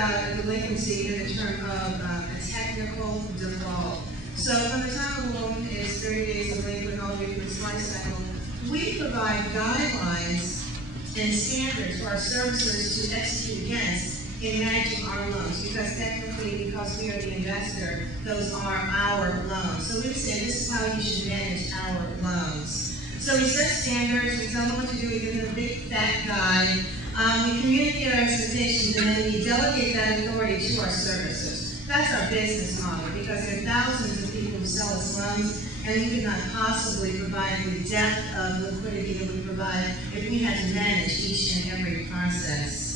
about a delinquency in the term of a technical default. So from the time a loan is 30 days delinquent all the way through its life cycle, we provide guidelines and standards for our servicers to execute against in managing our loans, because technically, because we are the investor, those are our loans. So we say this is how you should manage our loans. So we set standards, we tell them what to do, we give them a big fat guide, we communicate our expectations, and then we delegate that authority to our servicers. That's our business model, because there are thousands of people who sell us loans, and we could not possibly provide the depth of liquidity that we provide if we had to manage each and every process.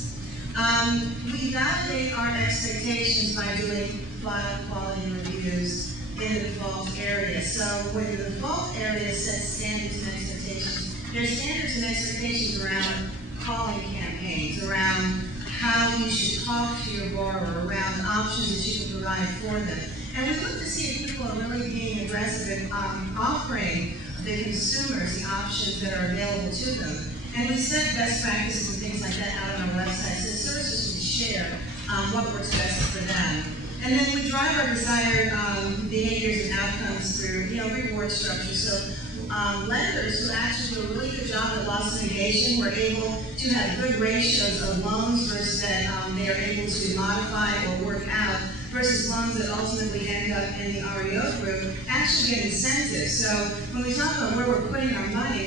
We validate our expectations by doing file quality reviews in the default area. So when the default area sets standards and expectations, there's standards and expectations around calling campaigns, around how you should talk to your borrower, around options that you can provide for them. And we look to see if people are really being aggressive in offering the consumers the options that are available to them. And we set best practices and things like that out on our website so services can share what works best for them. And then we drive our desired behaviors and outcomes through, reward structure. So lenders who actually do a really good job at loss mitigation were able to have good ratios of loans versus that they are able to modify or work out, versus loans that ultimately end up in the REO group actually get incentives. So when we talk about where we're putting our money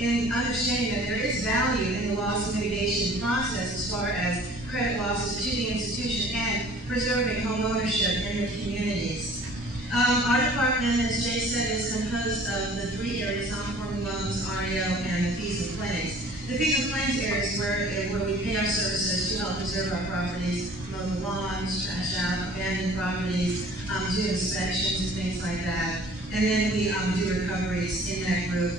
in understanding that there is value in the loss mitigation process as far as credit losses to the institution and preserving home ownership in the communities. Our department, as Jay said, is composed of the three areas: non-performing loans, REO, and the fees and claims. The fees and claims area is where we pay our services to help preserve our properties, mow the lawns, trash out, abandoned properties, do inspections and things like that. And then we do recoveries in that group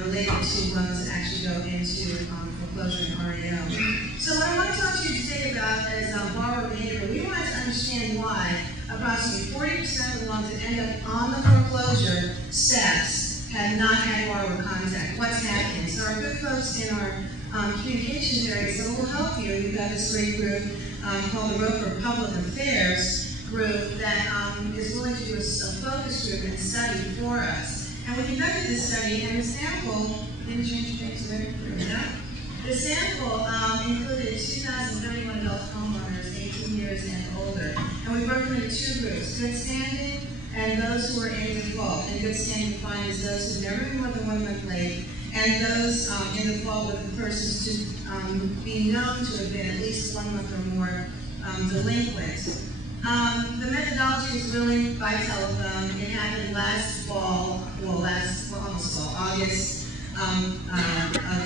related to loans that actually go into foreclosure and REO. So what I want to talk to you today about is borrower behavior. We want to understand why approximately 40% of the loans that end up on the foreclosure steps have not had borrower contact. What's happening? So our good folks in our communications area said, we'll help you. We've got this great group called the Roper Public Affairs group that is willing to do a focus group and study for us. And we conducted this study, and the sample, didn't change things there? The sample included 2,031 adult homeowners, 18 years and older. And we broke them into two groups: good standing and those who are in default. And good standing defined as those who never been more than 1 month late, and those in default with the persons to be known to have been at least 1 month or more delinquent. The methodology was really by telephone. It happened last fall, almost fall, August of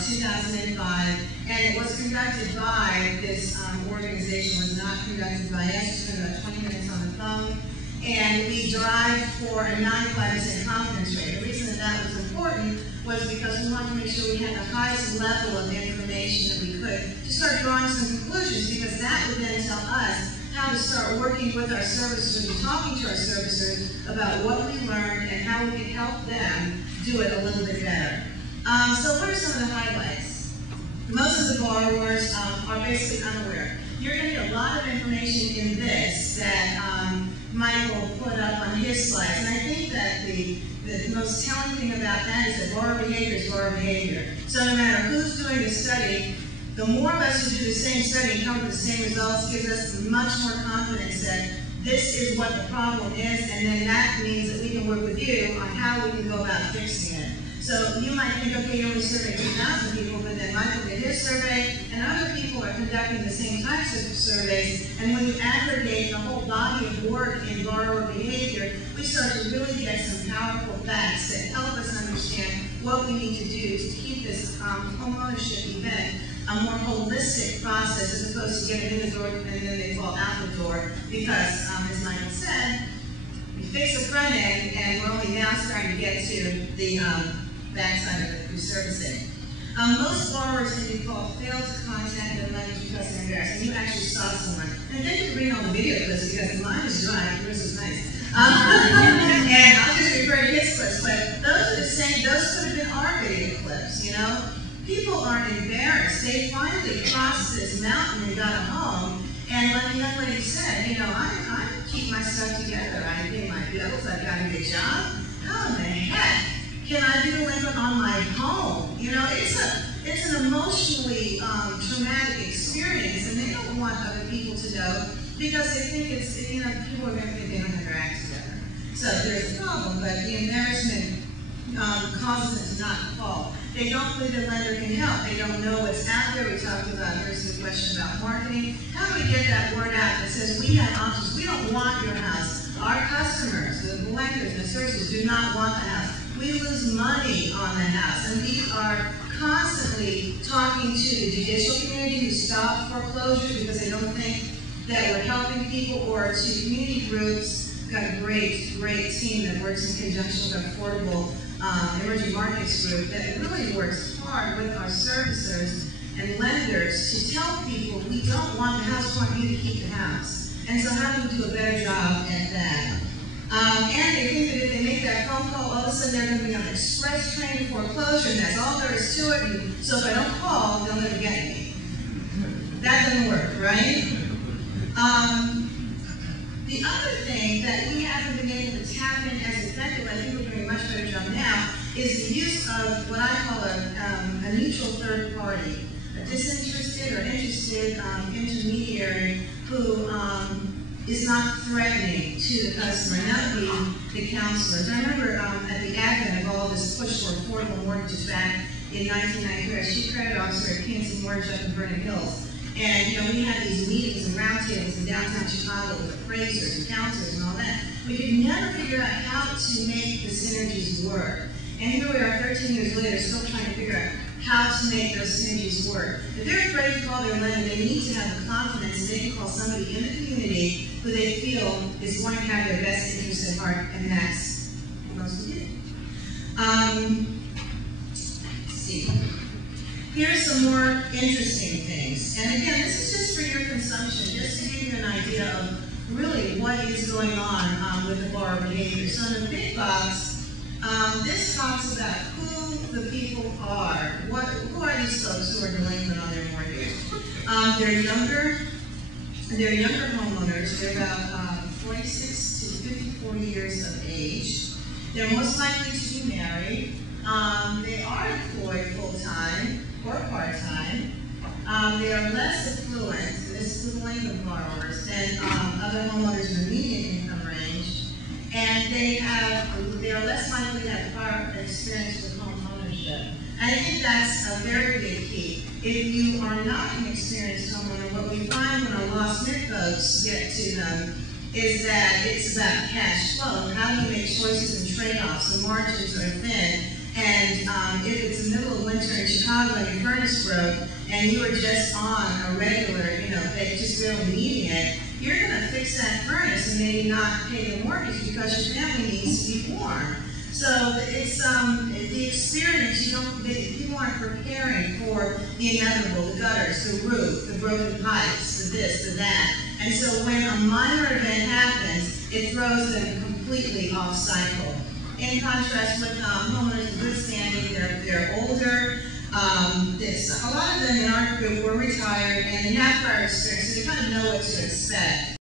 2005, and it was conducted by this organization. It was not conducted by us. We spent about 20 minutes on the phone, and we derived for a 95% confidence rate. The reason that was important was because we wanted to make sure we had the highest level of information that we could to start drawing some conclusions, because that would then tell us how to start working with our servicers and talking to our servicers about what we learned and how we can help them do it a little bit better. So what are some of the highlights? Most of the borrowers are basically unaware. You're going to get a lot of information in this that Michael put up on his slides, and I think that the most telling thing about that is that borrower behavior is borrower behavior. So no matter who's doing the study, the more of us who do the same study and come to the same results gives us much more confidence that this is what the problem is, and then that means that we can work with you on how we can go about fixing it. So you might think, okay, you only surveyed 2,000 people, but then Michael did his survey, and other people are conducting the same types of surveys, and when you aggregate the whole body of work in borrower behavior, we start to really get some powerful facts that help us understand what we need to do to keep this homeownership event a more holistic process, as opposed to getting in the door and then they fall out the door, because, as Michael said, we fix the front end and we're only now starting to get to the backside of it through servicing. Most borrowers in default fail to contact their lenders because they're embarrassed. And you actually saw someone. And thank you for reading all the video clips, because mine is dry, yours is nice. And I'll just refer to his clips, but those are the same, those could have been our video clips, you know? People are embarrassed. They finally crossed this mountain and got a home, And like the young lady said, you know, I keep my stuff together. I pay my bills. I've got a good job. How in the heck can I be delinquent on my home? You know, it's an emotionally traumatic experience, and they don't want other people to know because they think it's, you know, people are going to think they don't have their act together. So there's a problem, but the embarrassment causes them to not call. They don't believe the lender can help. They don't know what's out there. We talked about, here's the question about marketing. How do we get that word out that says we have options? We don't want your house. Our customers, the lenders, the services do not want the house. We lose money on the house, and we are constantly talking to the judicial community who stop foreclosures because they don't think that we're helping people, or to community groups. We've got a great team that works in conjunction with Affordable Emerging Markets Group that really works hard with our servicers and lenders to tell people we don't want the house, we want you to keep the house. And so how do we do a better job at that? And they think that if they make that phone call, all of a sudden they're going to be on an express train to foreclosure, and that's all there is to it. And so if I don't call, they'll never get me. That doesn't work, right? The other thing that we haven't been able to tap in as effectively, I think we're doing a much better job now, is the use of what I call a neutral third party, a disinterested or interested intermediary who is not threatening to the customer, and that would be the counselors. I remember at the advent of all this push for affordable mortgages back in 1993, I was chief credit officer at Kansas Mortgage up in Vernon Hills. And, you know, we had these meetings and roundtables in downtown Chicago with appraisers and counselors and all that. We could never figure out how to make the synergies work. And here we are 13 years later still trying to figure out how to make those synergies work. If they're afraid to call their lender, they need to have the confidence that they can call somebody in the community who they feel is going to have their best interests at heart, and that's most of it. Let's see. Here's some more interesting things. And again, this is just for your consumption, just to give you an idea of really what is going on with the borrower behavior. So in the big box, this talks about who the people are. Who are these folks who are delinquent on their mortgage? They're younger homeowners. They're about 46 to 54 years of age. They're most likely to be married. They are employed full-time or part-time. They are less affluent, this is the delinquent borrowers, than other homeowners in the median income range. And they are less likely to have prior experience with home ownership. And I think that's a very big key. If you are not an experienced homeowner, what we find when our Lost Smith folks get to them is that it's about cash flow. How do you make choices and trade-offs? The margins are thin. And if it's the middle of winter in Chicago and your furnace broke, and you were just on a regular, you know, just barely needing it, you're going to fix that furnace and maybe not pay the mortgage because your family needs to be warm. So it's the experience, people aren't preparing for the inevitable, the gutters, the roof, the broken pipes, the this, the that. And so when a minor event happens, it throws them completely off cycle. In contrast with homeowners in good standing, they're older. A lot of them in our group were retired and they have prior experience, so they kind of know what to expect.